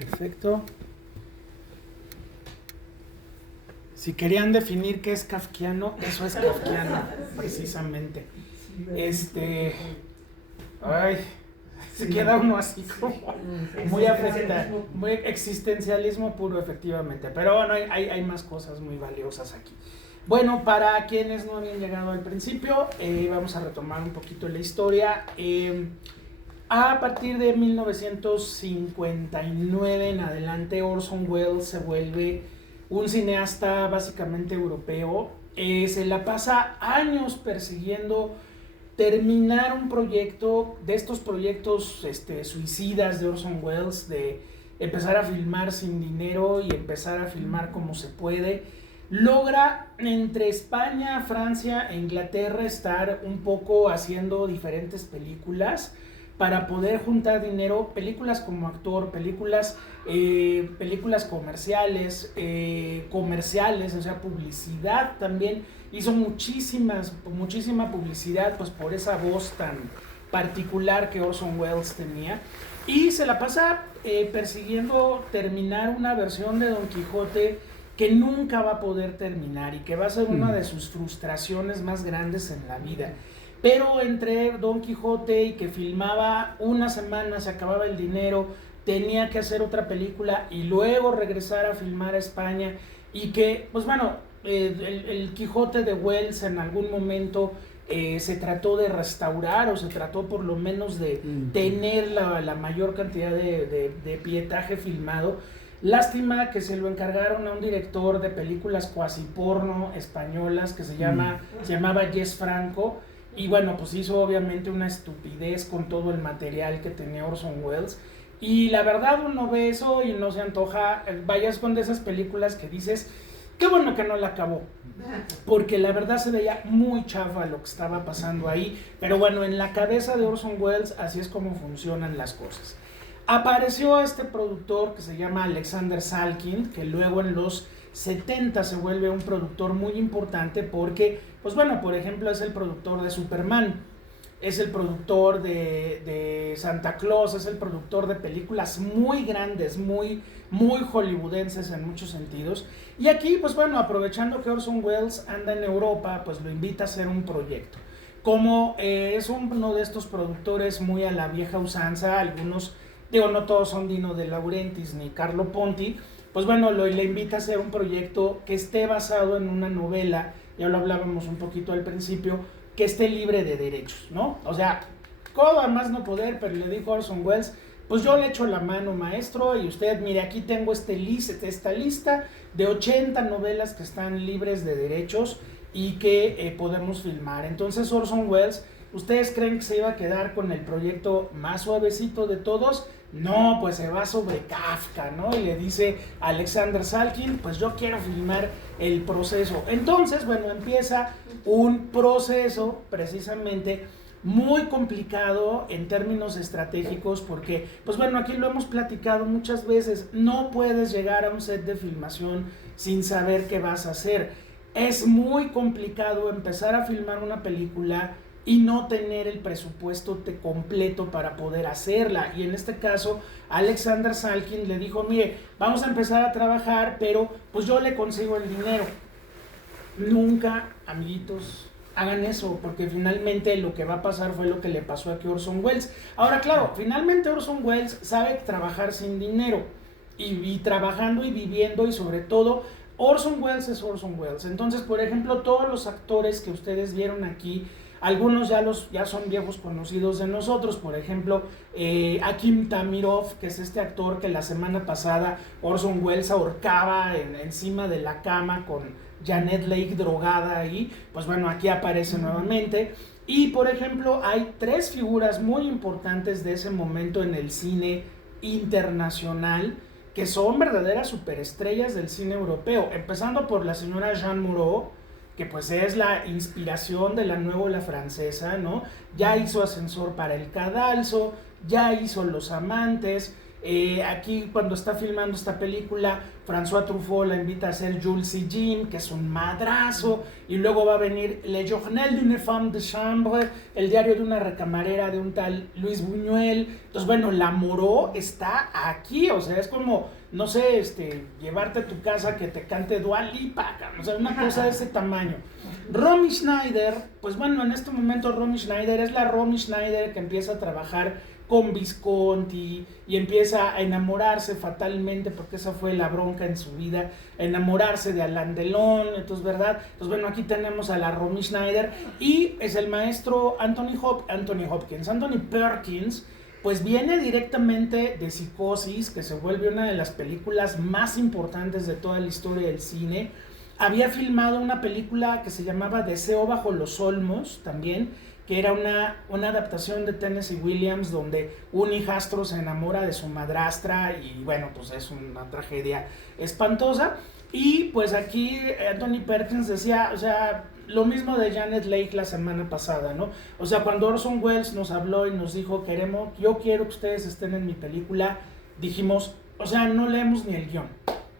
Perfecto. Si querían definir qué es kafkiano, eso es kafkiano, precisamente. Ay, se queda uno así como muy afectado, muy existencialismo puro, efectivamente. Pero bueno, hay más cosas muy valiosas aquí. Bueno, para quienes no habían llegado al principio, vamos a retomar un poquito la historia. A partir de 1959 en adelante, Orson Welles se vuelve un cineasta básicamente europeo. Se la pasa años persiguiendo terminar un proyecto, de estos proyectos suicidas de Orson Welles, de empezar a filmar sin dinero y empezar a filmar como se puede. Logra entre España, Francia e Inglaterra estar un poco haciendo diferentes películas para poder juntar dinero, películas como actor, películas comerciales, o sea, publicidad también. Hizo muchísima publicidad, pues por esa voz tan particular que Orson Welles tenía. Y se la pasa persiguiendo terminar una versión de Don Quijote que nunca va a poder terminar y que va a ser una de sus frustraciones más grandes en la vida. Pero entre Don Quijote y que filmaba una semana, se acababa el dinero, tenía que hacer otra película y luego regresar a filmar a España, y que, pues bueno, el Quijote de Wells en algún momento se trató de restaurar, o se trató por lo menos de tener la mayor cantidad de pietaje filmado. Lástima que se lo encargaron a un director de películas cuasi porno españolas que se llamaba Jess Franco. Y bueno, pues hizo obviamente una estupidez con todo el material que tenía Orson Welles. Y la verdad uno ve eso y no se antoja. Vayas con de esas películas que dices, qué bueno que no la acabó. Porque la verdad se veía muy chafa lo que estaba pasando ahí. Pero bueno, en la cabeza de Orson Welles así es como funcionan las cosas. Apareció este productor que se llama Alexander Salkind, que luego en los 70 se vuelve un productor muy importante porque, pues bueno, por ejemplo, es el productor de Superman, es el productor de Santa Claus, es el productor de películas muy grandes, muy hollywoodenses en muchos sentidos. Y aquí, pues bueno, aprovechando que Orson Welles anda en Europa, pues lo invita a hacer un proyecto. Como es uno de estos productores muy a la vieja usanza, algunos, digo, no todos son Dino De Laurentiis ni Carlo Ponti, pues bueno, le invita a hacer un proyecto que esté basado en una novela, ya lo hablábamos un poquito al principio, que esté libre de derechos, ¿no? O sea, codo a más no poder, pero le dijo a Orson Welles, pues yo le echo la mano, maestro, y usted, mire, aquí tengo esta lista de 80 novelas que están libres de derechos y que podemos filmar. Entonces Orson Welles, ¿ustedes creen que se iba a quedar con el proyecto más suavecito de todos? No, pues se va sobre Kafka, ¿no? Y le dice a Alexander Salkind, pues yo quiero filmar el proceso. Entonces, bueno, empieza un proceso precisamente muy complicado en términos estratégicos porque, pues bueno, aquí lo hemos platicado muchas veces, no puedes llegar a un set de filmación sin saber qué vas a hacer. Es muy complicado empezar a filmar una película y no tener el presupuesto completo para poder hacerla. Y en este caso, Alexander Salkind le dijo, mire, vamos a empezar a trabajar, pero pues yo le consigo el dinero. Nunca, amiguitos, hagan eso, porque finalmente lo que va a pasar fue lo que le pasó aquí a Orson Welles. Ahora, claro, finalmente Orson Welles sabe trabajar sin dinero, y trabajando y viviendo, y sobre todo, Orson Welles es Orson Welles. Entonces, por ejemplo, todos los actores que ustedes vieron aquí, algunos ya son viejos conocidos de nosotros. Por ejemplo, Akim Tamirov, que es este actor que la semana pasada Orson Welles ahorcaba encima de la cama con Janet Leigh drogada ahí, pues bueno, aquí aparece nuevamente. Y por ejemplo, hay 3 figuras muy importantes de ese momento en el cine internacional que son verdaderas superestrellas del cine europeo, empezando por la señora Jeanne Moreau, que pues es la inspiración de la nueva ola francesa, ¿no? Ya hizo Ascensor para el Cadalso, ya hizo Los Amantes, Aquí cuando está filmando esta película, François Truffaut la invita a hacer Jules y Jim, que es un madrazo, y luego va a venir Le Journal d'une femme de chambre, el diario de una recamarera de un tal Luis Buñuel. Entonces, bueno, la Moró está aquí, o sea, es como, no sé, llevarte a tu casa que te cante Dua Lipa, o sea, una cosa de ese tamaño. Romy Schneider, pues bueno, en este momento Romy Schneider es la Romy Schneider que empieza a trabajar con Visconti y empieza a enamorarse fatalmente, porque esa fue la bronca en su vida, enamorarse de Alain Delon. Entonces, ¿verdad? Entonces, bueno, aquí tenemos a la Romy Schneider y es el maestro Anthony Hopkins. Anthony Perkins, pues viene directamente de Psicosis, que se vuelve una de las películas más importantes de toda la historia del cine. Había filmado una película que se llamaba Deseo bajo los olmos también, que era una adaptación de Tennessee Williams, donde un hijastro se enamora de su madrastra y bueno, pues es una tragedia espantosa. Y pues aquí Anthony Perkins decía, o sea, lo mismo de Janet Leigh la semana pasada, ¿no? O sea, cuando Orson Welles nos habló y nos dijo, yo quiero que ustedes estén en mi película, dijimos, o sea, no leemos ni el guión.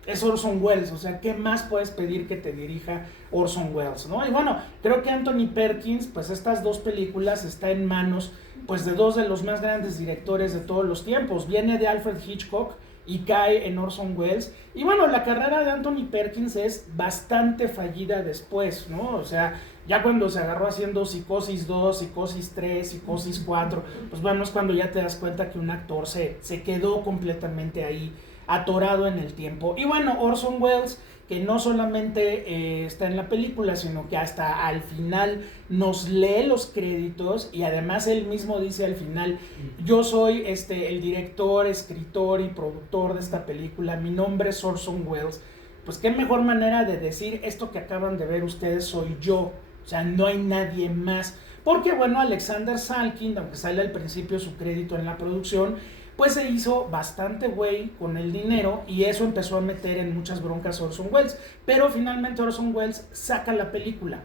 Es Orson Welles, o sea, ¿qué más puedes pedir que te dirija Orson Welles, ¿no? Y bueno, creo que Anthony Perkins, pues estas dos películas está en manos, pues de dos de los más grandes directores de todos los tiempos. Viene de Alfred Hitchcock y cae en Orson Welles. Y bueno, la carrera de Anthony Perkins es bastante fallida después, ¿no? O sea, ya cuando se agarró haciendo Psicosis 2, Psicosis 3, Psicosis 4, pues bueno, es cuando ya te das cuenta que un actor se quedó completamente ahí, atorado en el tiempo. Y bueno, Orson Welles, que no solamente está en la película, sino que hasta al final nos lee los créditos y además él mismo dice al final, yo soy el director, escritor y productor de esta película, mi nombre es Orson Welles. Pues qué mejor manera de decir esto que acaban de ver ustedes soy yo, o sea, no hay nadie más. Porque bueno, Alexander Salkind, aunque sale al principio su crédito en la producción, pues se hizo bastante güey con el dinero y eso empezó a meter en muchas broncas a Orson Welles. Pero finalmente Orson Welles saca la película.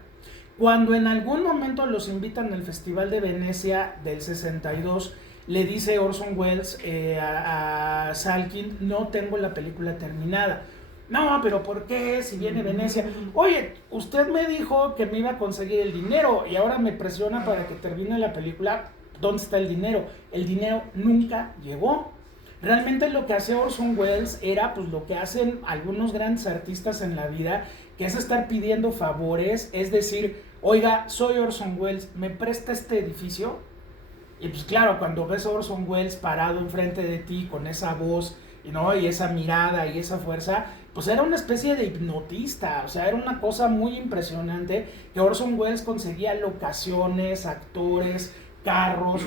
Cuando en algún momento los invitan al Festival de Venecia del 62, le dice Orson Welles a Salkind, no tengo la película terminada. No, pero ¿por qué? Si viene Venecia. Oye, usted me dijo que me iba a conseguir el dinero y ahora me presiona para que termine la película. ¿Dónde está el dinero? El dinero nunca llegó. Realmente lo que hace Orson Welles era pues lo que hacen algunos grandes artistas en la vida, que es estar pidiendo favores, es decir, oiga, soy Orson Welles, ¿me presta este edificio? Y pues claro, cuando ves a Orson Welles parado enfrente de ti con esa voz, ¿no? Y esa mirada y esa fuerza, pues era una especie de hipnotista, o sea, era una cosa muy impresionante que Orson Welles conseguía locaciones, actores, carros,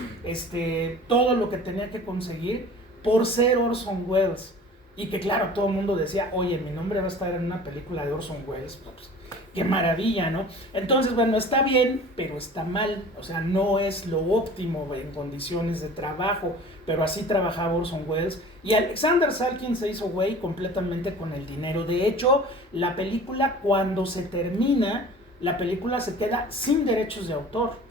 todo lo que tenía que conseguir por ser Orson Welles. Y que claro, todo el mundo decía, oye, mi nombre va a estar en una película de Orson Welles, pues qué maravilla, ¿no? Entonces, bueno, está bien, pero está mal, o sea, no es lo óptimo en condiciones de trabajo, pero así trabajaba Orson Welles. Y Alexander Salkind se hizo güey completamente con el dinero. De hecho, la película, cuando se termina, la película se queda sin derechos de autor.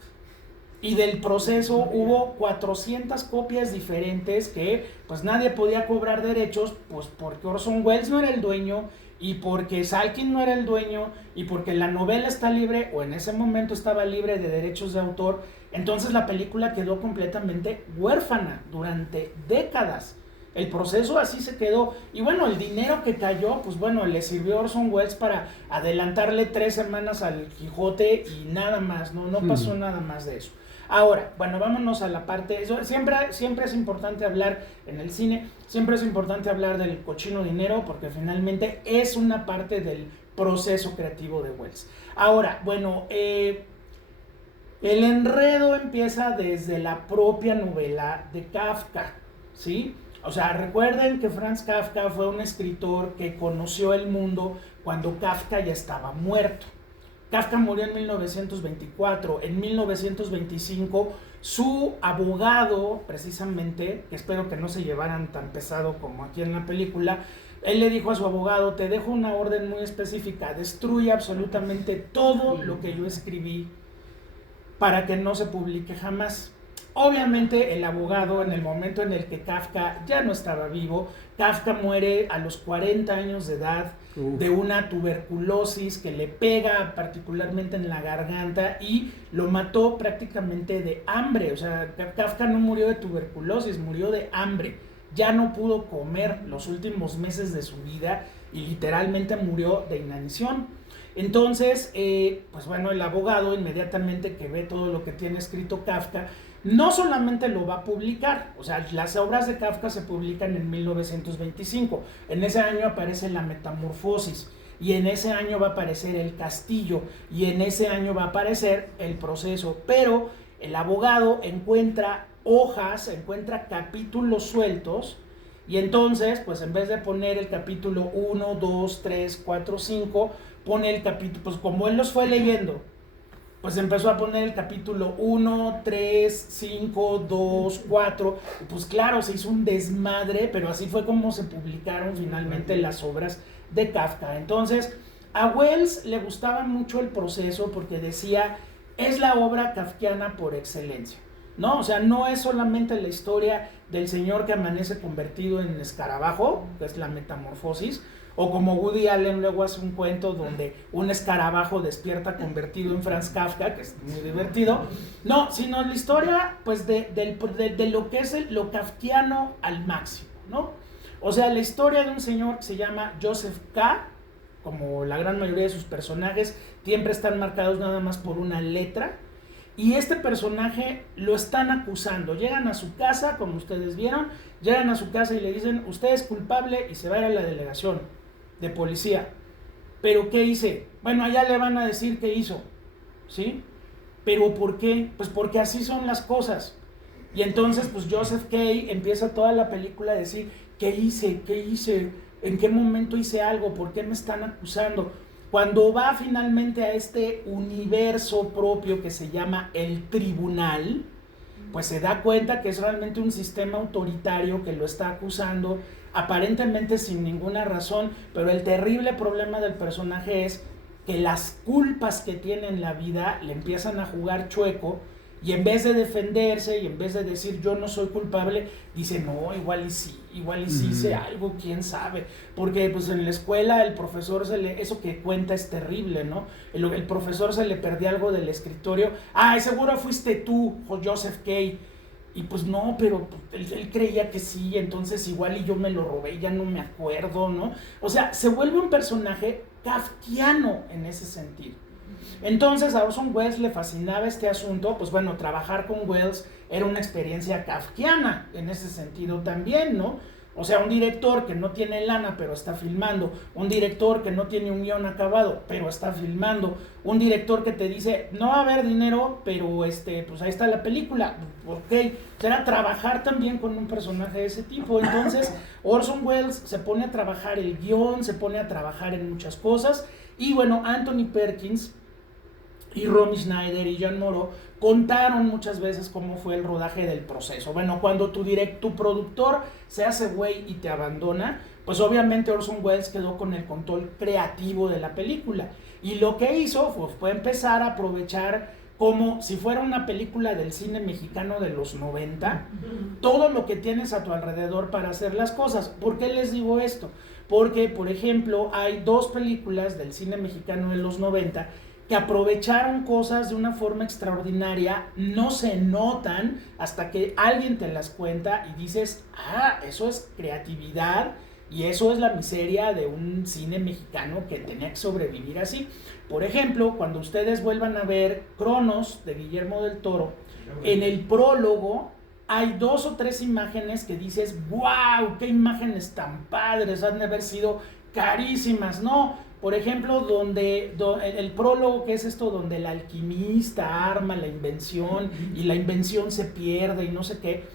Y del proceso hubo 400 copias diferentes que pues nadie podía cobrar derechos, pues porque Orson Welles no era el dueño y porque Salkind no era el dueño y porque la novela está libre o en ese momento estaba libre de derechos de autor. Entonces la película quedó completamente huérfana durante décadas. El proceso así se quedó. Y bueno, el dinero que cayó, pues bueno, le sirvió a Orson Welles para adelantarle 3 semanas al Quijote y nada más, no pasó nada más de eso. Ahora, bueno, vámonos a la parte, siempre es importante hablar en el cine, siempre es importante hablar del cochino dinero porque finalmente es una parte del proceso creativo de Welles. Ahora, bueno, el enredo empieza desde la propia novela de Kafka, ¿sí? O sea, recuerden que Franz Kafka fue un escritor que conoció el mundo cuando Kafka ya estaba muerto. Kafka murió en 1924, en 1925 su abogado, precisamente, que espero que no se llevaran tan pesado como aquí en la película, él le dijo a su abogado, te dejo una orden muy específica, destruye absolutamente todo lo que yo escribí para que no se publique jamás. Obviamente el abogado, en el momento en el que Kafka ya no estaba vivo, Kafka muere a los 40 años de edad de una tuberculosis que le pega particularmente en la garganta y lo mató prácticamente de hambre. O sea, Kafka no murió de tuberculosis, murió de hambre. Ya no pudo comer los últimos meses de su vida y literalmente murió de inanición. Entonces, pues bueno, el abogado inmediatamente que ve todo lo que tiene escrito Kafka, no solamente lo va a publicar, o sea, las obras de Kafka se publican en 1925, en ese año aparece La Metamorfosis, y en ese año va a aparecer El Castillo, y en ese año va a aparecer El Proceso, pero el abogado encuentra hojas, encuentra capítulos sueltos, y entonces, pues en vez de poner el capítulo 1, 2, 3, 4, 5, pone el capítulo, pues como él los fue leyendo, pues empezó a poner el capítulo 1, 3, 5, 2, 4, y pues claro, se hizo un desmadre, pero así fue como se publicaron finalmente las obras de Kafka. Entonces, a Wells le gustaba mucho El Proceso porque decía, es la obra kafkiana por excelencia, ¿no? O sea, no es solamente la historia del señor que amanece convertido en escarabajo, que es La Metamorfosis, o como Woody Allen luego hace un cuento donde un escarabajo despierta convertido en Franz Kafka, que es muy divertido. No, sino la historia pues de lo que es lo kafkiano al máximo, ¿no? O sea, la historia de un señor que se llama Joseph K., como la gran mayoría de sus personajes, siempre están marcados nada más por una letra, y este personaje lo están acusando. Llegan a su casa, como ustedes vieron, llegan a su casa y le dicen, usted es culpable, y se va a ir a la delegación de policía. ¿Pero qué hice? Bueno, allá le van a decir qué hizo, ¿sí? ¿Pero por qué? Pues porque así son las cosas. Y entonces, pues Joseph K. empieza toda la película a decir, ¿qué hice? ¿Qué hice? ¿En qué momento hice algo? ¿Por qué me están acusando? Cuando va finalmente a este universo propio que se llama el tribunal, pues se da cuenta que es realmente un sistema autoritario que lo está acusando aparentemente sin ninguna razón, pero el terrible problema del personaje es que las culpas que tiene en la vida le empiezan a jugar chueco, y en vez de defenderse y en vez de decir yo no soy culpable, dice no, igual y sí hice algo, quién sabe, porque pues en la escuela el profesor eso que cuenta es terrible, ¿no? El profesor se le perdía algo del escritorio, seguro fuiste tú, Joseph K., y pues no, pero él creía que sí, entonces igual y yo me lo robé, ya no me acuerdo, ¿no? O sea, se vuelve un personaje kafkiano en ese sentido. Entonces a Orson Welles le fascinaba este asunto, pues bueno, trabajar con Welles era una experiencia kafkiana en ese sentido también, ¿no? O sea, un director que no tiene lana pero está filmando, un director que no tiene un guión acabado pero está filmando, un director que te dice no va a haber dinero pero pues ahí está la película, ok, será trabajar también con un personaje de ese tipo. Entonces Orson Welles se pone a trabajar el guión, se pone a trabajar en muchas cosas, y bueno, Anthony Perkins y Romy Schneider y Jean Moreau contaron muchas veces cómo fue el rodaje del Proceso. Bueno, cuando tu productor se hace güey y te abandona, pues obviamente Orson Welles quedó con el control creativo de la película, y lo que hizo fue empezar a aprovechar como si fuera una película del cine mexicano de los 90, todo lo que tienes a tu alrededor para hacer las cosas. ¿Por qué les digo esto? Porque, por ejemplo, hay dos películas del cine mexicano de los 90 que aprovecharon cosas de una forma extraordinaria, no se notan hasta que alguien te las cuenta y dices, eso es creatividad y eso es la miseria de un cine mexicano que tenía que sobrevivir así. Por ejemplo, cuando ustedes vuelvan a ver Cronos de Guillermo del Toro, en el prólogo hay 2 o 3 imágenes que dices, wow, qué imágenes tan padres, han de haber sido carísimas, ¿no? Por ejemplo, el prólogo, que es esto donde el alquimista arma la invención y la invención se pierde y no sé qué.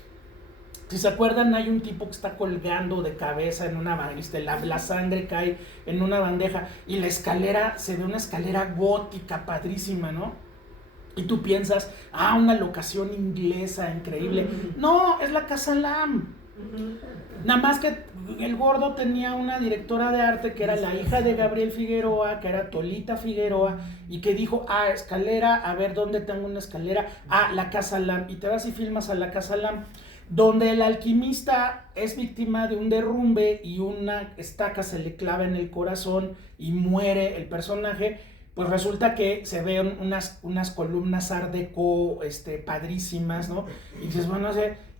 Si se acuerdan, hay un tipo que está colgando de cabeza en una bandeja, la sangre cae en una bandeja y la escalera, se ve una escalera gótica padrísima, ¿no? Y tú piensas, una locación inglesa increíble. No, es la Casa Lam. Nada más que el gordo tenía una directora de arte que era la hija de Gabriel Figueroa, que era Tolita Figueroa, y que dijo, escalera, a ver, ¿dónde tengo una escalera? La Casa Lam, y te vas y filmas a la Casa Lam, donde el alquimista es víctima de un derrumbe y una estaca se le clava en el corazón y muere el personaje. Pues resulta que se ven unas columnas art deco padrísimas, ¿no? Y dices, bueno,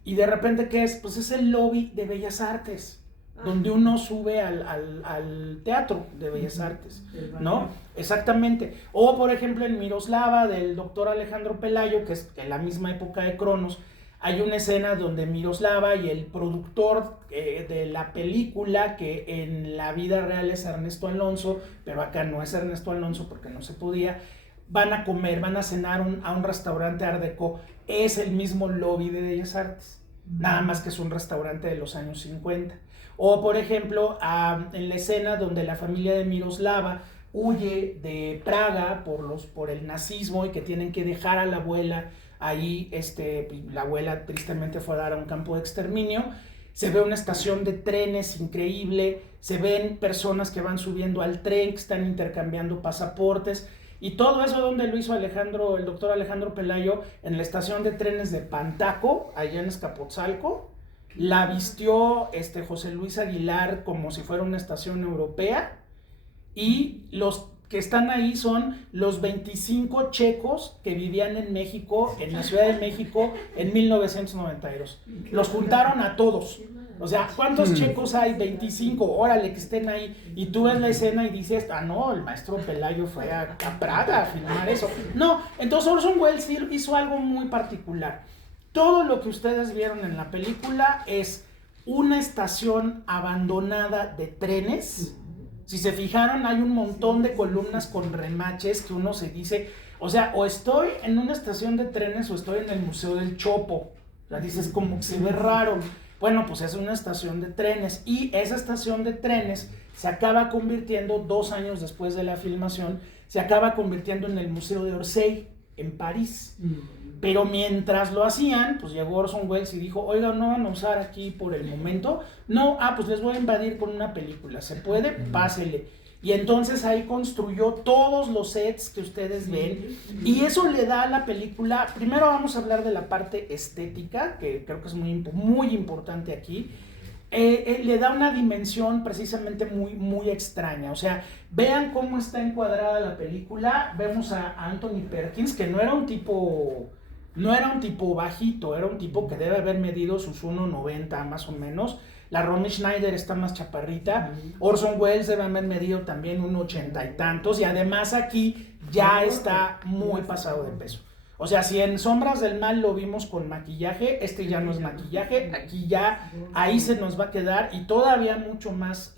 y de repente, ¿qué es? Pues es el lobby de Bellas Artes, donde uno sube al teatro de Bellas Artes, ¿no? Exactamente. O, por ejemplo, en Miroslava, del doctor Alejandro Pelayo, que es en la misma época de Cronos, hay una escena donde Miroslava y el productor de la película, que en la vida real es Ernesto Alonso, pero acá no es Ernesto Alonso porque no se podía, van a comer, van a cenar a un restaurante art deco. Es el mismo lobby de Bellas Artes, nada más que es un restaurante de los años 50. O, por ejemplo, en la escena donde la familia de Miroslava huye de Praga por el nazismo y que tienen que dejar a la abuela ahí, la abuela tristemente fue a dar a un campo de exterminio. Se ve una estación de trenes increíble, se ven personas que van subiendo al tren, que están intercambiando pasaportes. Y todo eso, ¿dónde lo hizo el doctor Alejandro Pelayo? En la estación de trenes de Pantaco, allá en Escapotzalco. La vistió José Luis Aguilar como si fuera una estación europea. Y los que están ahí son los 25 checos que vivían en México, en la Ciudad de México, en 1992. Los juntaron a todos. O sea, ¿cuántos checos hay? 25, órale, que estén ahí. Y tú ves la escena y dices, no, el maestro Pelayo fue a Praga a filmar eso. No, entonces Orson Welles hizo algo muy particular. Todo lo que ustedes vieron en la película es una estación abandonada de trenes. Si se fijaron, hay un montón de columnas con remaches que uno se dice, o sea, o estoy en una estación de trenes o estoy en el Museo del Chopo. O sea, dices, como que se ve raro. Bueno, pues es una estación de trenes, y esa estación de trenes se acaba convirtiendo, 2 años después de la filmación, se acaba convirtiendo en el Museo de Orsay, en París. Pero mientras lo hacían, pues llegó Orson Welles y dijo, oiga, no van a usar aquí por el momento. No, pues les voy a invadir con una película. ¿Se puede? Pásele. Y entonces ahí construyó todos los sets que ustedes ven, y eso le da a la película. Primero vamos a hablar de la parte estética, que creo que es muy importante aquí. Le da una dimensión precisamente muy extraña. O sea, vean cómo está encuadrada la película. Vemos a Anthony Perkins, que no era un tipo bajito, era un tipo que debe haber medido sus 1.90 más o menos. La Romy Schneider está más chaparrita. Orson Welles debe haber medido también 1.80 y tantos. Y además aquí ya está muy pasado de peso. O sea, si en Sombras del Mal lo vimos con maquillaje, ya no es maquillaje. Aquí ya, ahí se nos va a quedar, y todavía mucho más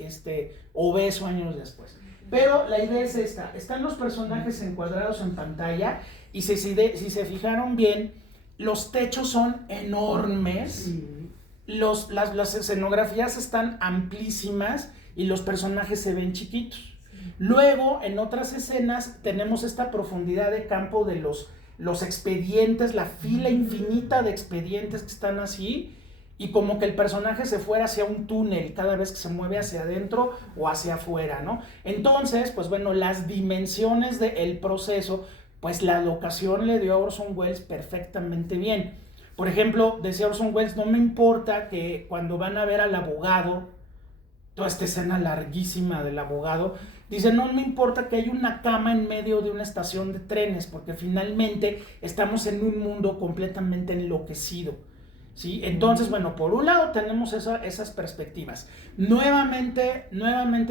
obeso años después. Pero la idea es esta. Están los personajes encuadrados en pantalla, y si se fijaron bien, los techos son enormes. Las escenografías están amplísimas y los personajes se ven chiquitos. Luego, en otras escenas, tenemos esta profundidad de campo de los expedientes, la fila infinita de expedientes que están así, y como que el personaje se fuera hacia un túnel cada vez que se mueve hacia adentro o hacia afuera, ¿no? Entonces, pues bueno, las dimensiones del proceso, pues la locación le dio a Orson Welles perfectamente bien. Por ejemplo, decía Orson Welles, no me importa que cuando van a ver al abogado, toda esta escena larguísima del abogado, dice, no me importa que haya una cama en medio de una estación de trenes, porque finalmente estamos en un mundo completamente enloquecido, ¿sí? Entonces, bueno, por un lado tenemos esas perspectivas. Nuevamente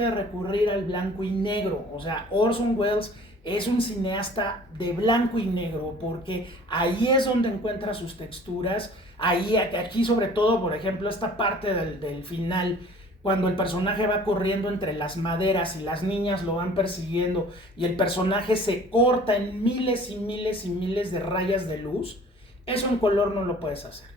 recurrir al blanco y negro. O sea, Orson Welles es un cineasta de blanco y negro, porque ahí es donde encuentra sus texturas. Aquí sobre todo, por ejemplo, esta parte del final, cuando el personaje va corriendo entre las maderas y las niñas lo van persiguiendo y el personaje se corta en miles y miles y miles de rayas de luz, eso en color no lo puedes hacer.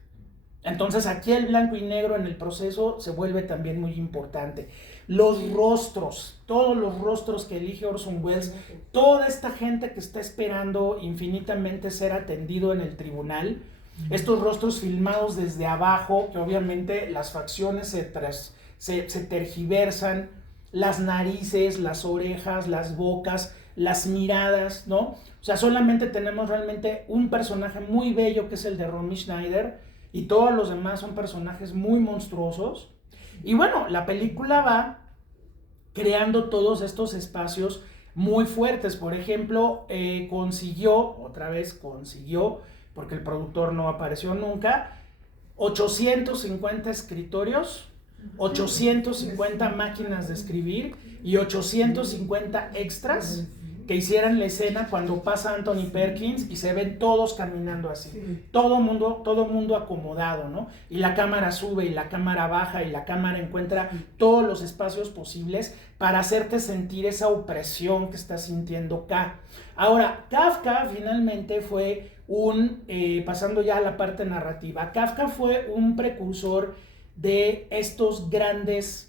Entonces aquí el blanco y negro en el proceso se vuelve también muy importante. Los rostros, todos los rostros que elige Orson Welles, toda esta gente que está esperando infinitamente ser atendido en el tribunal, Estos rostros filmados desde abajo, que obviamente las facciones se tergiversan, las narices, las orejas, las bocas, las miradas, ¿no? O sea, solamente tenemos realmente un personaje muy bello que es el de Romy Schneider y todos los demás son personajes muy monstruosos. Y bueno, la película va creando todos estos espacios muy fuertes. Por ejemplo, consiguió, porque el productor no apareció nunca, 850 escritorios, 850 máquinas de escribir y 850 extras que hicieran la escena cuando pasa Anthony Perkins y se ven todos caminando así, sí. todo mundo acomodado, ¿no? Y la cámara sube y la cámara baja y la cámara encuentra todos los espacios posibles para hacerte sentir esa opresión que estás sintiendo K. Ahora, Kafka finalmente fue pasando ya a la parte narrativa, Kafka fue un precursor de estos grandes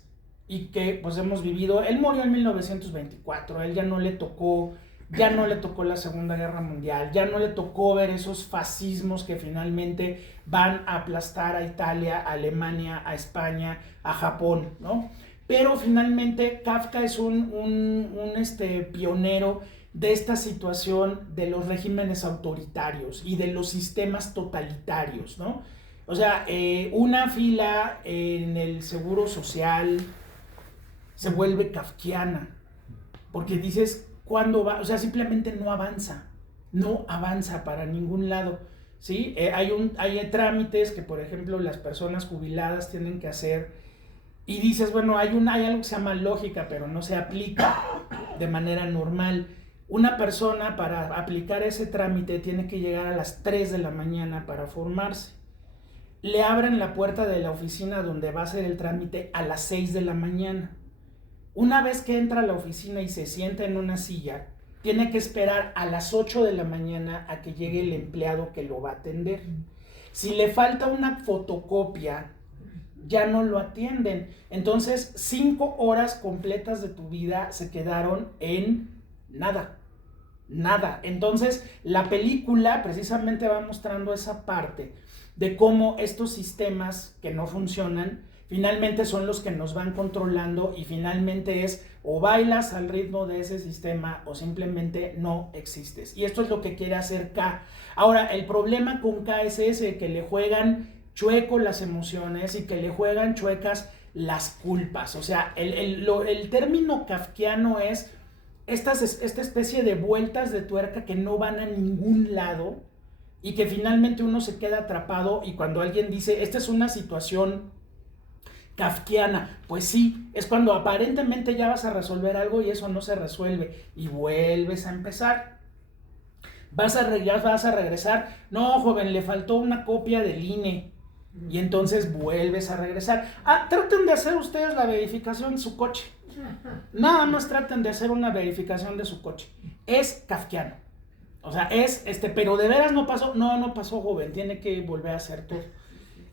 y que pues hemos vivido. Él murió en 1924, él ya no le tocó la Segunda Guerra Mundial, ya no le tocó ver esos fascismos que finalmente van a aplastar a Italia, a Alemania, a España, a Japón, ¿no? Pero finalmente Kafka es un pionero de esta situación de los regímenes autoritarios y de los sistemas totalitarios, ¿no? O sea, una fila en el seguro social se vuelve kafkiana, porque dices, ¿cuándo va? O sea, simplemente no avanza para ningún lado, ¿sí? Hay trámites que, por ejemplo, las personas jubiladas tienen que hacer, y dices, bueno, hay algo que se llama lógica, pero no se aplica de manera normal. Una persona para aplicar ese trámite tiene que llegar a las 3 de la mañana para formarse. Le abren la puerta de la oficina donde va a hacer el trámite a las 6 de la mañana. Una vez que entra a la oficina y se sienta en una silla, tiene que esperar a las 8 de la mañana a que llegue el empleado que lo va a atender. Si le falta una fotocopia, ya no lo atienden. Entonces, 5 horas completas de tu vida se quedaron en nada. Entonces, la película precisamente va mostrando esa parte de cómo estos sistemas que no funcionan finalmente son los que nos van controlando y finalmente es o bailas al ritmo de ese sistema o simplemente no existes. Y esto es lo que quiere hacer K. Ahora, el problema con K es ese, que le juegan chueco las emociones y que le juegan chuecas las culpas. O sea, el término kafkiano es esta especie de vueltas de tuerca que no van a ningún lado y que finalmente uno se queda atrapado, y cuando alguien dice, esta es una situación kafkiana, pues sí, es cuando aparentemente ya vas a resolver algo y eso no se resuelve y vuelves a empezar. Vas a regresar, no, joven, le faltó una copia del INE, y entonces vuelves a regresar. Traten de hacer ustedes la verificación de su coche, nada más traten de hacer una verificación de su coche, es kafkiano. O sea, pero de veras no pasó, no pasó, joven, tiene que volver a hacer todo.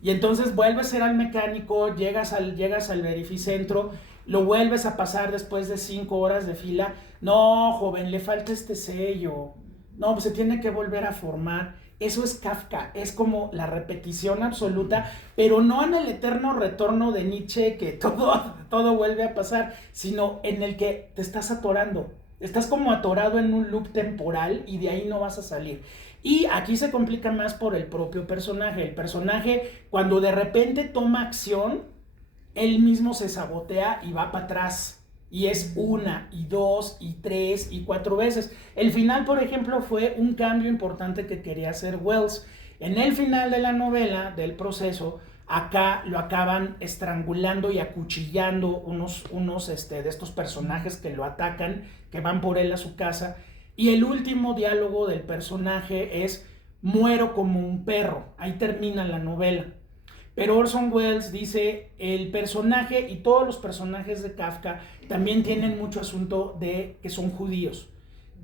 Y entonces vuelves a ir al mecánico, llegas al verificentro, lo vuelves a pasar después de 5 horas de fila. No, joven, le falta este sello. No, pues se tiene que volver a formar. Eso es Kafka, es como la repetición absoluta, pero no en el eterno retorno de Nietzsche, que todo vuelve a pasar, sino en el que te estás atorando. Estás como atorado en un loop temporal y de ahí no vas a salir. Y aquí se complica más por el propio personaje. El personaje, cuando de repente toma acción, él mismo se sabotea y va para atrás. Y es 1, y 2, y 3, y 4 veces. El final, por ejemplo, fue un cambio importante que quería hacer Wells. En el final de la novela, del proceso, acá lo acaban estrangulando y acuchillando unos de estos personajes que lo atacan, que van por él a su casa. Y el último diálogo del personaje es: muero como un perro. Ahí termina la novela. Pero Orson Welles dice, el personaje y todos los personajes de Kafka también tienen mucho asunto de que son judíos.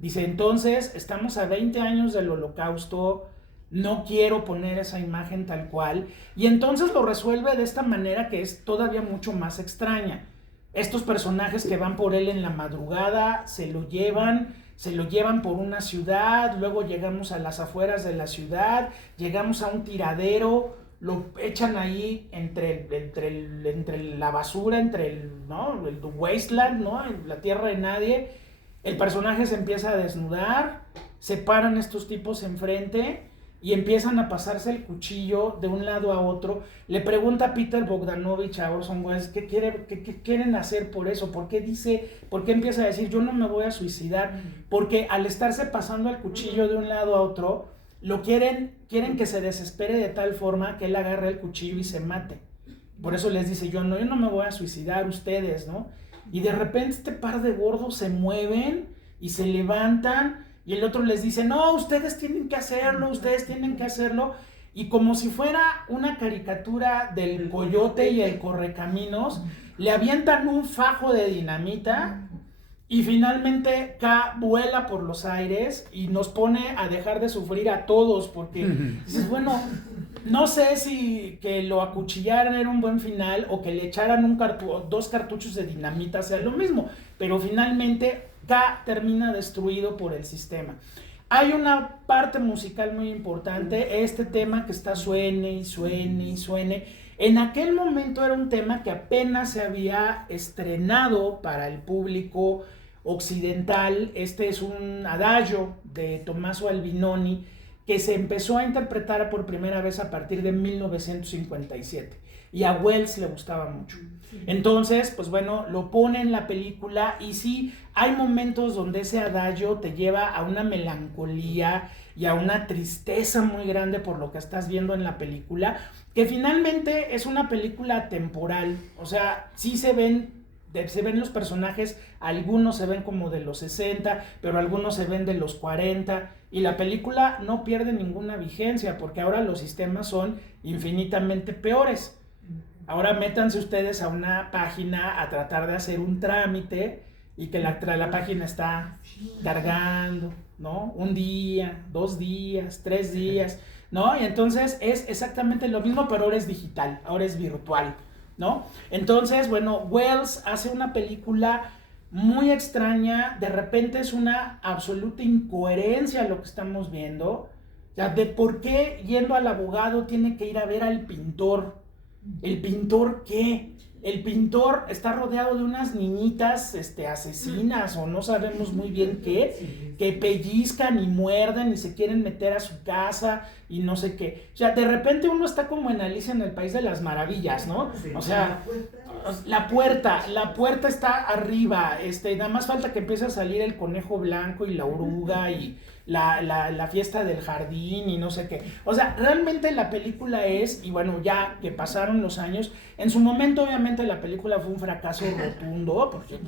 Dice, entonces, estamos a 20 años del Holocausto, no quiero poner esa imagen tal cual. Y entonces lo resuelve de esta manera que es todavía mucho más extraña. Estos personajes que van por él en la madrugada se lo llevan por una ciudad, luego llegamos a las afueras de la ciudad, llegamos a un tiradero, lo echan ahí entre la basura, ¿no? El wasteland, ¿no? La tierra de nadie. El personaje se empieza a desnudar, se paran estos tipos enfrente y empiezan a pasarse el cuchillo de un lado a otro. Le pregunta a Peter Bogdanovich a Orson Welles qué quieren hacer por eso, por qué empieza a decir yo no me voy a suicidar, porque al estarse pasando el cuchillo de un lado a otro, quieren que se desespere de tal forma que él agarre el cuchillo y se mate. Por eso les dice yo no me voy a suicidar, ustedes, ¿no? Y de repente este par de gordos se mueven y se levantan y el otro les dice, no, ustedes tienen que hacerlo. Y como si fuera una caricatura del coyote y el correcaminos, le avientan un fajo de dinamita y finalmente K vuela por los aires y nos pone a dejar de sufrir a todos, porque dices, bueno, no sé si que lo acuchillaran era un buen final o que le echaran dos cartuchos de dinamita sea lo mismo, pero finalmente K termina destruido por el sistema. Hay una parte musical muy importante, este tema que está suene y suene y suene. En aquel momento era un tema que apenas se había estrenado para el público occidental. Este es un adagio de Tommaso Albinoni que se empezó a interpretar por primera vez a partir de 1957 y a Welles le gustaba mucho. Entonces, pues bueno, lo pone en la película y sí, hay momentos donde ese adagio te lleva a una melancolía y a una tristeza muy grande por lo que estás viendo en la película, que finalmente es una película temporal, o sea, sí se ven los personajes, algunos se ven como de los 60, pero algunos se ven de los 40, y la película no pierde ninguna vigencia, porque ahora los sistemas son infinitamente peores. Ahora métanse ustedes a una página a tratar de hacer un trámite y que la página está cargando, ¿no? Un día, 2 días, 3 días, ¿no? Y entonces es exactamente lo mismo, pero ahora es digital, ahora es virtual, ¿no? Entonces, bueno, Welles hace una película muy extraña, de repente es una absoluta incoherencia lo que estamos viendo, o sea, de por qué yendo al abogado tiene que ir a ver al pintor. ¿El pintor qué? El pintor está rodeado de unas niñitas asesinas o no sabemos muy bien qué, que pellizcan y muerden y se quieren meter a su casa y no sé qué. O sea, de repente uno está como en Alicia en el País de las Maravillas, ¿no? O sea, la puerta está arriba, nada más falta que empiece a salir el conejo blanco y la oruga y la fiesta del jardín y no sé qué. O sea, realmente la película es, y bueno, ya que pasaron los años, en su momento obviamente la película fue un fracaso rotundo, porque,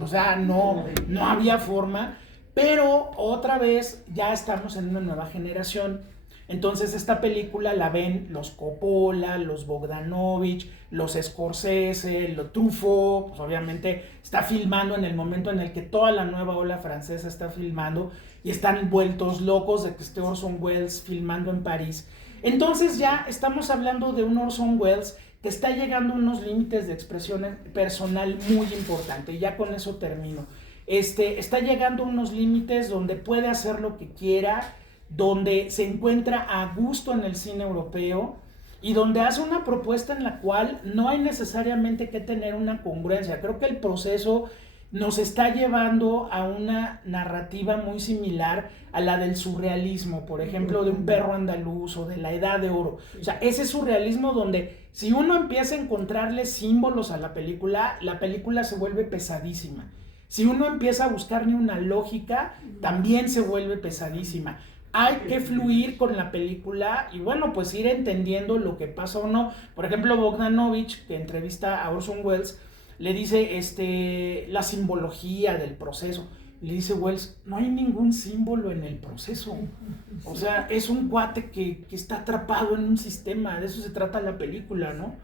o sea, no había forma, pero otra vez ya estamos en una nueva generación. Entonces esta película la ven los Coppola, los Bogdanovich, los Scorsese, los Truffaut, pues obviamente está filmando en el momento en el que toda la nueva ola francesa está filmando y están vueltos locos de que esté Orson Welles filmando en París. Entonces ya estamos hablando de un Orson Welles que está llegando a unos límites de expresión personal muy importante, y ya con eso termino. Está llegando a unos límites donde puede hacer lo que quiera, donde se encuentra a gusto en el cine europeo y donde hace una propuesta en la cual no hay necesariamente que tener una congruencia. Creo que el proceso nos está llevando a una narrativa muy similar a la del surrealismo, por ejemplo, de Un perro andaluz o de La Edad de Oro. O sea, ese surrealismo donde si uno empieza a encontrarle símbolos a la película se vuelve pesadísima. Si uno empieza a buscarle una lógica, también se vuelve pesadísima. Hay que fluir con la película y bueno, pues ir entendiendo lo que pasa o no. Por ejemplo, Bogdanovich, que entrevista a Orson Welles, le dice la simbología del proceso. Le dice Welles, no hay ningún símbolo en el proceso. O sea, es un cuate que está atrapado en un sistema, de eso se trata la película, ¿no?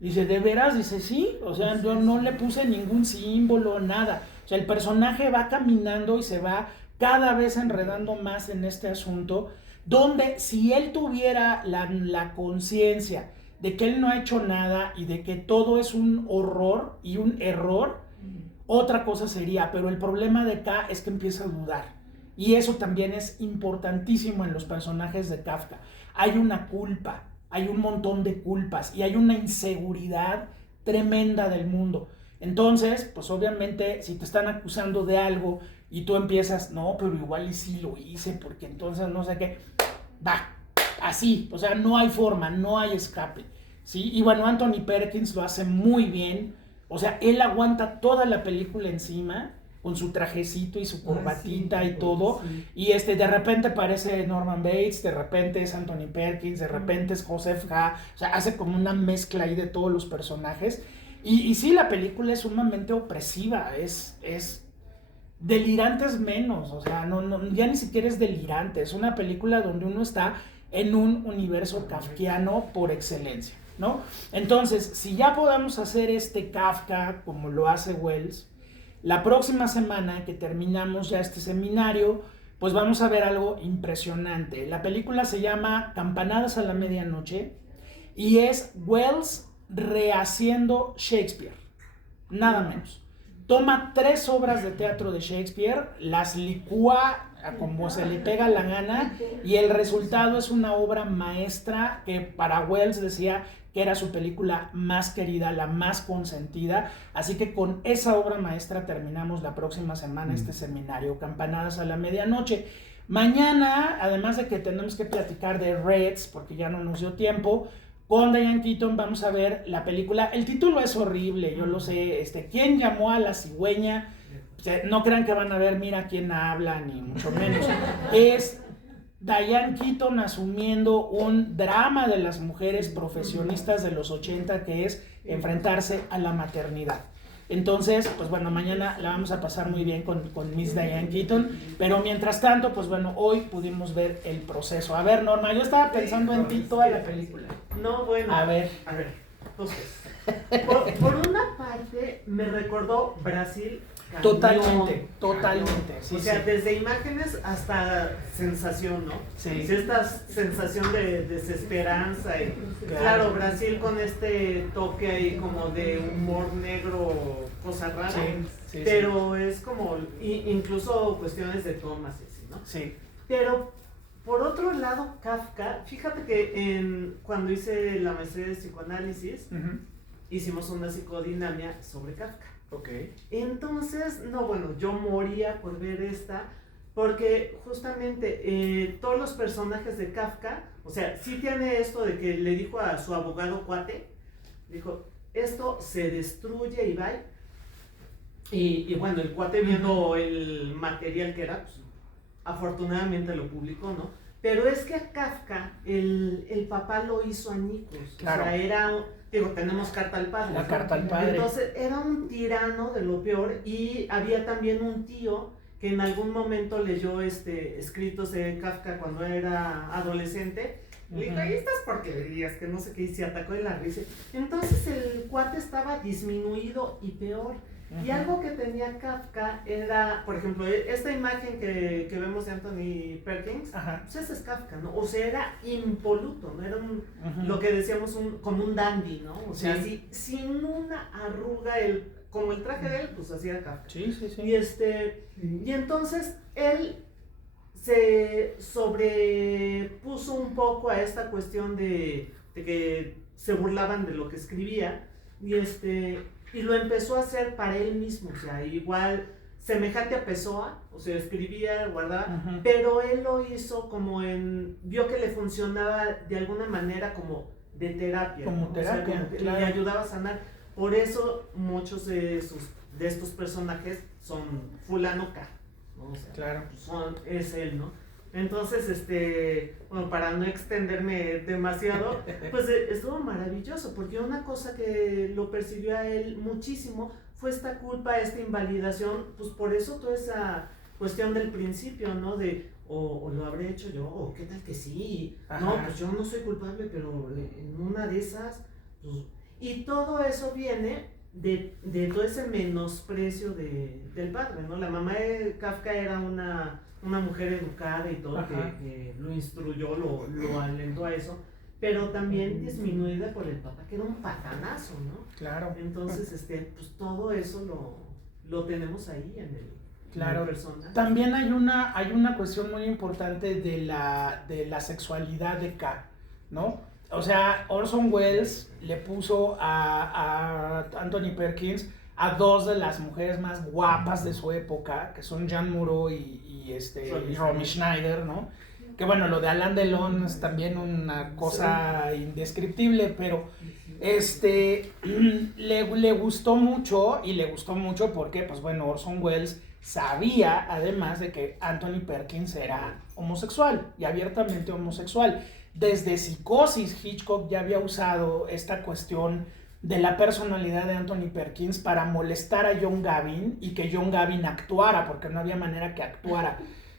Dice, ¿de veras? Dice, sí, o sea, yo no le puse ningún símbolo, nada. O sea, el personaje va caminando y se va cada vez enredando más en este asunto, donde si él tuviera la conciencia de que él no ha hecho nada y de que todo es un horror y un error, otra cosa sería, pero el problema de K es que empieza a dudar. Y eso también es importantísimo en los personajes de Kafka. Hay una culpa, hay un montón de culpas y hay una inseguridad tremenda del mundo. Entonces, pues obviamente, si te están acusando de algo y tú empiezas, no, pero igual y sí lo hice, porque entonces no sé qué, va, así, o sea, no hay forma, no hay escape, ¿sí? Y bueno, Anthony Perkins lo hace muy bien, o sea, él aguanta toda la película encima, con su trajecito y su corbatita y todo, y de repente parece Norman Bates, de repente es Anthony Perkins, de repente es Joseph H., o sea, hace como una mezcla ahí de todos los personajes, y sí, la película es sumamente opresiva, es delirantes menos, o sea, ya ni siquiera es delirante, es una película donde uno está en un universo kafkiano por excelencia, ¿no? Entonces, si ya podemos hacer este Kafka como lo hace Wells, la próxima semana que terminamos ya este seminario, pues vamos a ver algo impresionante. La película se llama Campanadas a la medianoche y es Wells rehaciendo Shakespeare, nada menos. Toma 3 obras de teatro de Shakespeare, las licúa como se le pega la gana y el resultado es una obra maestra que para Wells decía que era su película más querida, la más consentida. Así que con esa obra maestra terminamos la próxima semana este seminario, Campanadas a la medianoche. Mañana, además de que tenemos que platicar de Reds, porque ya no nos dio tiempo, con Diane Keaton vamos a ver la película. El título es horrible, yo lo sé. ¿Quién llamó a la cigüeña? O sea, no crean que van a ver Mira quién habla, ni mucho menos. Es Diane Keaton asumiendo un drama de las mujeres profesionistas de los 80, que es enfrentarse a la maternidad. Entonces, pues bueno, mañana la vamos a pasar muy bien con Miss Diane Keaton, pero mientras tanto, pues bueno, hoy pudimos ver el proceso. A ver, Norma, yo estaba pensando en ti toda la película. No, bueno. A ver. Entonces, por una parte, me recordó Brasil. Totalmente. Sí, o sea, desde imágenes hasta sensación, ¿no? Sí. Esta sensación de desesperanza. Y, claro, Brasil con este toque ahí como de humor negro, cosa rara. Sí, pero es como, incluso cuestiones de tomas, ¿no? Sí. Pero por otro lado, Kafka, fíjate que cuando hice la maestría de psicoanálisis, hicimos una psicodinamia sobre Kafka. Okay. Entonces, yo moría por ver esta, porque justamente todos los personajes de Kafka, o sea, sí tiene esto de que le dijo a su abogado cuate, dijo, esto se destruye y va. Y bueno, el cuate viendo el material que era, pues, afortunadamente lo publicó, ¿no? Pero es que a Kafka, el papá lo hizo añicos, claro. O sea, era... tenemos carta al padre. La carta al padre. Entonces, era un tirano de lo peor y había también un tío que en algún momento leyó escritos de Kafka cuando era adolescente. Le dijo, ahí estas porquerías, que no sé qué, y se atacó de la risa. Entonces, el cuate estaba disminuido y peor. Y algo que tenía Kafka era, por ejemplo, esta imagen que vemos de Anthony Perkins, pues ese es Kafka, ¿no? O sea, era impoluto, ¿no? Era lo que decíamos como un dandy, ¿no? O sea, así, sin una arruga, como el traje de él, pues así era Kafka. Sí. Y entonces él se sobrepuso un poco a esta cuestión de que se burlaban de lo que escribía, y lo empezó a hacer para él mismo, o sea, igual semejante a Pessoa, o sea, escribía, guardaba, pero él lo hizo como vio que le funcionaba de alguna manera como de terapia. Como terapia, o sea, como claro. Le ayudaba a sanar. Por eso muchos de estos personajes son fulano K, ¿no? O sea, claro. Es él, ¿no? Entonces, para no extenderme demasiado, pues estuvo maravilloso, porque una cosa que lo percibió a él muchísimo fue esta culpa, esta invalidación, pues por eso toda esa cuestión del principio, ¿no? De, o lo habré hecho yo, o qué tal que sí, no, pues yo no soy culpable, pero en una de esas, pues... Y todo eso viene de todo ese menosprecio del padre, ¿no? La mamá de Kafka era una mujer educada y todo, que lo instruyó, lo alentó a eso, pero también disminuida por el papá, que era un patanazo, ¿no? Claro. Entonces, pues todo eso lo tenemos ahí en el, claro. en el personaje. También hay una cuestión muy importante de la sexualidad de K, ¿no? O sea, Orson Welles le puso a Anthony Perkins a dos de las mujeres más guapas de su época, que son Jeanne Moreau y Romy Schneider, ¿no? Que bueno, lo de Alain Delon es también una cosa indescriptible, pero le gustó mucho, y le gustó mucho porque, pues bueno, Orson Welles sabía además de que Anthony Perkins era homosexual y abiertamente homosexual. Desde Psicosis, Hitchcock ya había usado esta cuestión de la personalidad de Anthony Perkins para molestar a John Gavin y que John Gavin actuara, porque no había manera que actuara.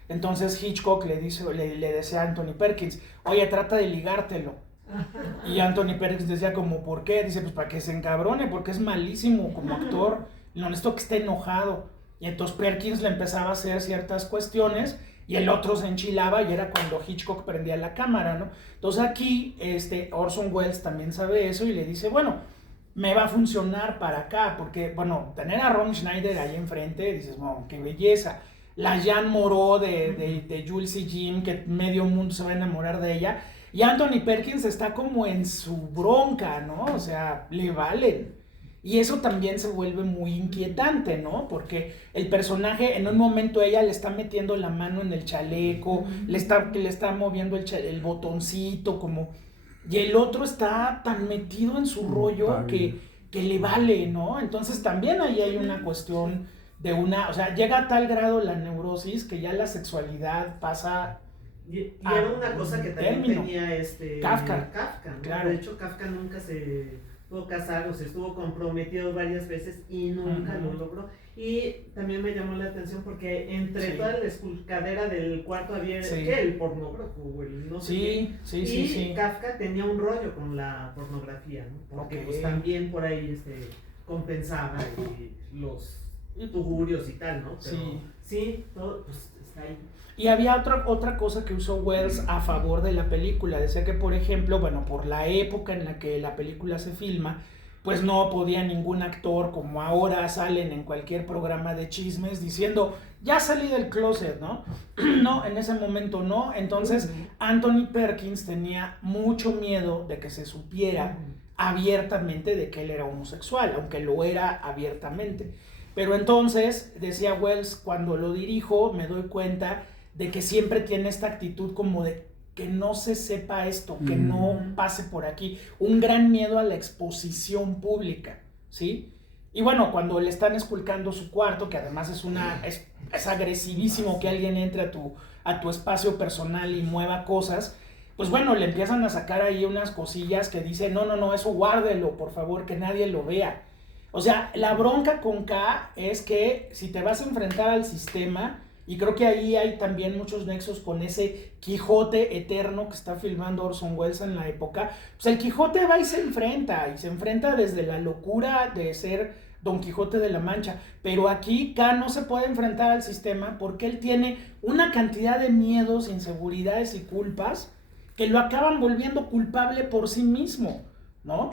Entonces Hitchcock le decía a Anthony Perkins, oye, trata de ligártelo. Y Anthony Perkins decía como, ¿por qué? Dice, pues para que se encabrone, porque es malísimo como actor, lo necesito que esté enojado. Y entonces Perkins le empezaba a hacer ciertas cuestiones y el otro se enchilaba, y era cuando Hitchcock prendía la cámara, ¿no? Entonces aquí Orson Welles también sabe eso y le dice, bueno, me va a funcionar para acá, porque, bueno, tener a Romy Schneider ahí enfrente, dices, bueno, qué belleza. La Jeanne Moreau de Jules y Jim, que medio mundo se va a enamorar de ella, y Anthony Perkins está como en su bronca, ¿no? O sea, le valen. Y eso también se vuelve muy inquietante, ¿no? Porque el personaje, en un momento ella le está metiendo la mano en el chaleco, le está moviendo el botoncito, como... Y el otro está tan metido en su rollo que le vale, ¿no? Entonces también ahí hay una cuestión de o sea, llega a tal grado la neurosis que ya la sexualidad pasa... Y era una cosa que también tenía Kafka, ¿no? Claro. De hecho, Kafka nunca se pudo casar, o se estuvo comprometido varias veces y nunca lo logró. Y también me llamó la atención porque entre toda la esculcadera del cuarto había el pornógrafo, no sé qué. Y Kafka tenía un rollo con la pornografía, ¿no? Porque pues también por ahí compensaba los tugurios y tal, ¿no? Pero sí, todo pues está ahí. Y había otra cosa que usó Welles a favor de la película. Decía que, por ejemplo, bueno, por la época en la que la película se filma, pues no podía ningún actor, como ahora salen en cualquier programa de chismes, diciendo, ya salí del closet, ¿no? No, en ese momento no. Entonces, Anthony Perkins tenía mucho miedo de que se supiera abiertamente de que él era homosexual, aunque lo era abiertamente. Pero entonces, decía Welles, cuando lo dirijo, me doy cuenta de que siempre tiene esta actitud como de que no se sepa esto, que no pase por aquí, un gran miedo a la exposición pública, ¿sí? Y bueno, cuando le están esculcando su cuarto, que además es agresivísimo que alguien entre a tu espacio personal y mueva cosas, pues bueno, le empiezan a sacar ahí unas cosillas que dicen, no, eso guárdelo, por favor, que nadie lo vea. O sea, la bronca con K es que si te vas a enfrentar al sistema, y creo que ahí hay también muchos nexos con ese Quijote eterno que está filmando Orson Welles en la época, pues el Quijote va y se enfrenta desde la locura de ser Don Quijote de la Mancha, pero aquí K no se puede enfrentar al sistema porque él tiene una cantidad de miedos, inseguridades y culpas que lo acaban volviendo culpable por sí mismo, ¿no?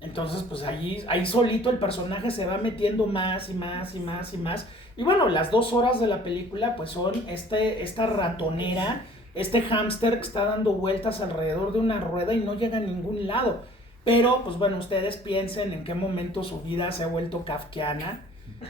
Entonces, pues ahí solito el personaje se va metiendo más y más y más y más. Y bueno, las 2 horas de la película pues son esta ratonera, este hámster que está dando vueltas alrededor de una rueda y no llega a ningún lado. Pero, pues bueno, ustedes piensen en qué momento su vida se ha vuelto kafkiana,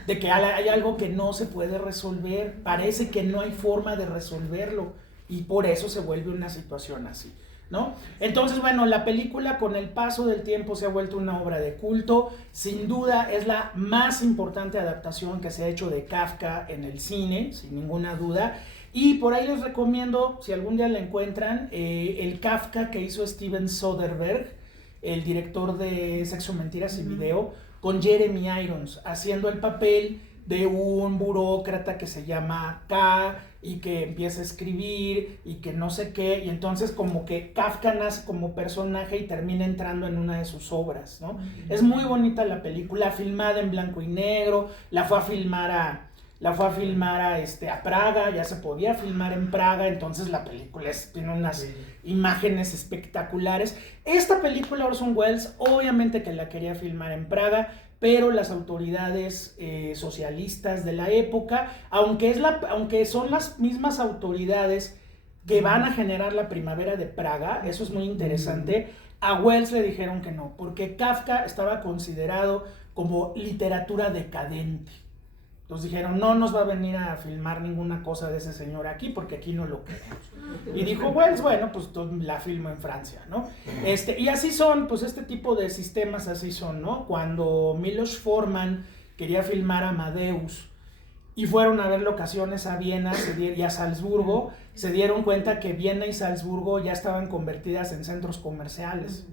de que hay algo que no se puede resolver, parece que no hay forma de resolverlo y por eso se vuelve una situación así, ¿no? Entonces, bueno, la película con el paso del tiempo se ha vuelto una obra de culto. Sin duda es la más importante adaptación que se ha hecho de Kafka en el cine, sin ninguna duda. Y por ahí les recomiendo, si algún día la encuentran, el Kafka que hizo Steven Soderbergh, el director de Sexo, Mentiras y Video, con Jeremy Irons, haciendo el papel de un burócrata que se llama K y que empieza a escribir y que no sé qué, y entonces como que Kafka nace como personaje y termina entrando en una de sus obras, ¿no? Es muy bonita la película, filmada en blanco y negro, la fue a filmar la fue a filmar a Praga, ya se podía filmar en Praga, entonces la película tiene unas imágenes espectaculares. Esta película Orson Welles obviamente que la quería filmar en Praga, pero las autoridades socialistas de la época, aunque son las mismas autoridades que van a generar la primavera de Praga, eso es muy interesante, a Welles le dijeron que no, porque Kafka estaba considerado como literatura decadente. Entonces dijeron, no nos va a venir a filmar ninguna cosa de ese señor aquí, porque aquí no lo queremos. Y dijo Welles, bueno, pues la filmo en Francia, ¿no? Y así son, pues este tipo de sistemas así son, ¿no? Cuando Milos Forman quería filmar Amadeus y fueron a ver locaciones a Viena y a Salzburgo, se dieron cuenta que Viena y Salzburgo ya estaban convertidas en centros comerciales.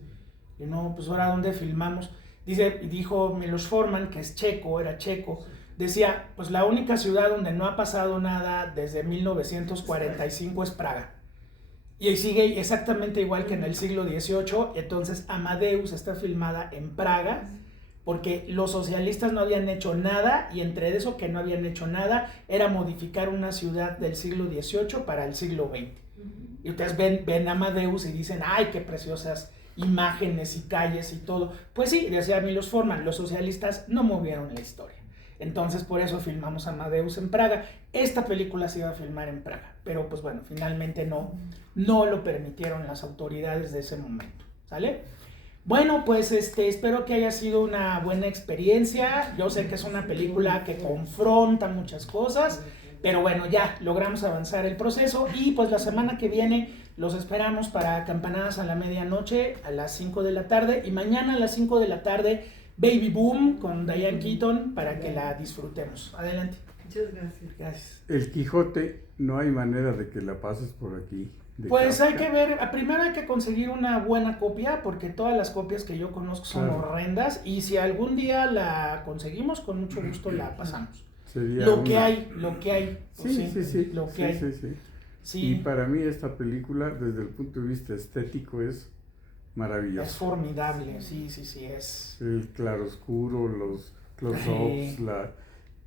Y no, pues ahora ¿dónde filmamos? Dijo Milos Forman, que es checo, era checo, decía, pues la única ciudad donde no ha pasado nada desde 1945 es Praga. Y sigue exactamente igual que en el siglo XVIII, entonces Amadeus está filmada en Praga, porque los socialistas no habían hecho nada, y entre eso que no habían hecho nada, era modificar una ciudad del siglo XVIII para el siglo XX. Y ustedes ven Amadeus y dicen, ¡ay, qué preciosas imágenes y calles y todo! Pues sí, decía Milos Forman, los socialistas no movieron la historia. Entonces por eso filmamos Amadeus en Praga. Esta película se iba a filmar en Praga, pero pues bueno, finalmente no lo permitieron las autoridades de ese momento, ¿sale? Bueno, pues espero que haya sido una buena experiencia. Yo sé que es una película que confronta muchas cosas, pero bueno, ya logramos avanzar el proceso y pues la semana que viene los esperamos para Campanadas a la Medianoche a las 5 de la tarde y mañana a las 5 de la tarde Baby Boom con Diane Keaton para que la disfrutemos. Adelante. Muchas gracias. Gracias. El Quijote, no hay manera de que la pases por aquí. Pues Kafka. hay que ver, primero hay que conseguir una buena copia porque todas las copias que yo conozco son horrendas y si algún día la conseguimos con mucho gusto la pasamos. Sería lo que hay. Sí. Lo que hay. Sí. Y para mí esta película, desde el punto de vista estético, es maravillosa. Es formidable, sí, es. El claroscuro, los close-ups,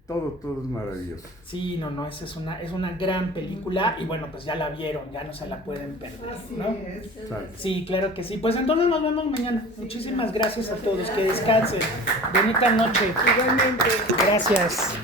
todo es maravilloso. Sí, esa es una gran película y bueno, pues ya la vieron, ya no se la pueden perder, ¿no? Así es. Sí, claro que sí. Pues entonces nos vemos mañana. Muchísimas gracias a todos, que descansen. Bonita noche. Igualmente. Gracias.